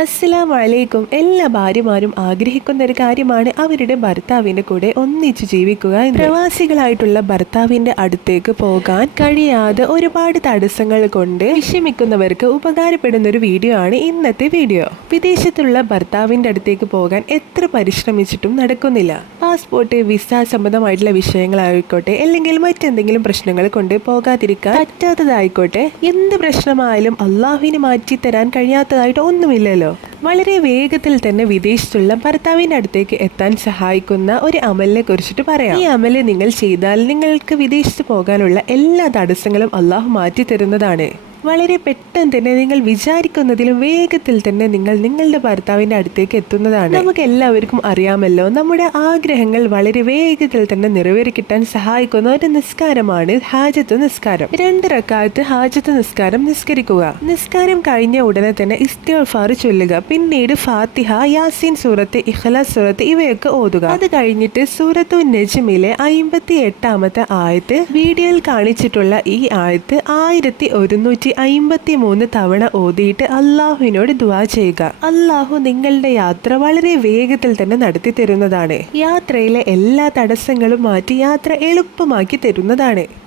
അസ്സലാം വലൈക്കും എല്ലാ ഭാര്യമാരും ആഗ്രഹിക്കുന്ന ഒരു കാര്യമാണ് അവരുടെ ഭർത്താവിന്റെ കൂടെ ഒന്നിച്ച് ജീവിക്കുക. പ്രവാസികളായിട്ടുള്ള ഭർത്താവിന്റെ അടുത്തേക്ക് പോകാൻ കഴിയാതെ ഒരുപാട് തടസ്സങ്ങൾ കൊണ്ട് വിഷമിക്കുന്നവർക്ക് ഉപകാരപ്പെടുന്ന ഒരു വീഡിയോ ആണ് ഇന്നത്തെ വീഡിയോ. വിദേശത്തുള്ള ഭർത്താവിന്റെ അടുത്തേക്ക് പോകാൻ എത്ര പരിശ്രമിച്ചിട്ടും നടക്കുന്നില്ല. പാസ്പോർട്ട് വിസ സംബന്ധമായിട്ടുള്ള വിഷയങ്ങളായിക്കോട്ടെ അല്ലെങ്കിൽ മറ്റെന്തെങ്കിലും പ്രശ്നങ്ങൾ കൊണ്ട് പോകാതിരിക്കാൻ പറ്റാത്തതായിക്കോട്ടെ എന്ത് പ്രശ്നമായാലും അള്ളാഹുവിന് മാറ്റി തരാൻ കഴിയാത്തതായിട്ട് ഒന്നുമില്ലല്ലോ. വളരെ വേഗത്തിൽ തന്നെ വിദേശത്തുള്ള ഭർത്താവിന്റെ അടുത്തേക്ക് എത്താൻ സഹായിക്കുന്ന ഒരു അമലിനെ കുറിച്ചിട്ട് പറയാം. ഈ അമൽ നിങ്ങൾ ചെയ്താൽ നിങ്ങൾക്ക് വിദേശത്ത് പോകാനുള്ള എല്ലാ തടസ്സങ്ങളും അള്ളാഹു മാറ്റി തരുന്നതാണ് വളരെ പെട്ടെന്ന് തന്നെ നിങ്ങൾ വിചാരിക്കുന്നതിലും വേഗത്തിൽ തന്നെ നിങ്ങൾ നിങ്ങളുടെ ഭർത്താവിന്റെ അടുത്തേക്ക് എത്തുന്നതാണ്. നമുക്ക് എല്ലാവർക്കും അറിയാമല്ലോ നമ്മുടെ ആഗ്രഹങ്ങൾ വളരെ വേഗത്തിൽ തന്നെ നിറവേറി കിട്ടാൻ സഹായിക്കുന്ന ഒരു നിസ്കാരമാണ് ഹാജത്ത് നിസ്കാരം. രണ്ട് റക്കാലത്ത് ഹാജത്ത് നിസ്കാരം നിസ്കരിക്കുക. നിസ്കാരം കഴിഞ്ഞ ഉടനെ തന്നെ ഇസ്തിഫാർ ചൊല്ലുക. പിന്നീട് ഫാത്തിഹ യാസീൻ സൂറത്ത് ഇഖ്ലാസ് സൂറത്ത് ഇവയൊക്കെ ഓതുക. അത് കഴിഞ്ഞിട്ട് സൂറത്തു നജ്മിലെ അയിമ്പത്തി എട്ടാമത്തെ ആയത്ത് വീഡിയോയിൽ കാണിച്ചിട്ടുള്ള ഈ ആയത്ത് ആയിരത്തി ഒരുന്നൂറ്റി അയിമ്പത്തി മൂന്ന് തവണ ഓതിയിട്ട് അള്ളാഹുവിനോട് ദുവാ ചെയ്യുക. അള്ളാഹു നിങ്ങളുടെ യാത്ര വളരെ വേഗത്തിൽ തന്നെ നടത്തി തരുന്നതാണ്. യാത്രയിലെ എല്ലാ തടസ്സങ്ങളും മാറ്റി യാത്ര എളുപ്പമാക്കി തരുന്നതാണ്.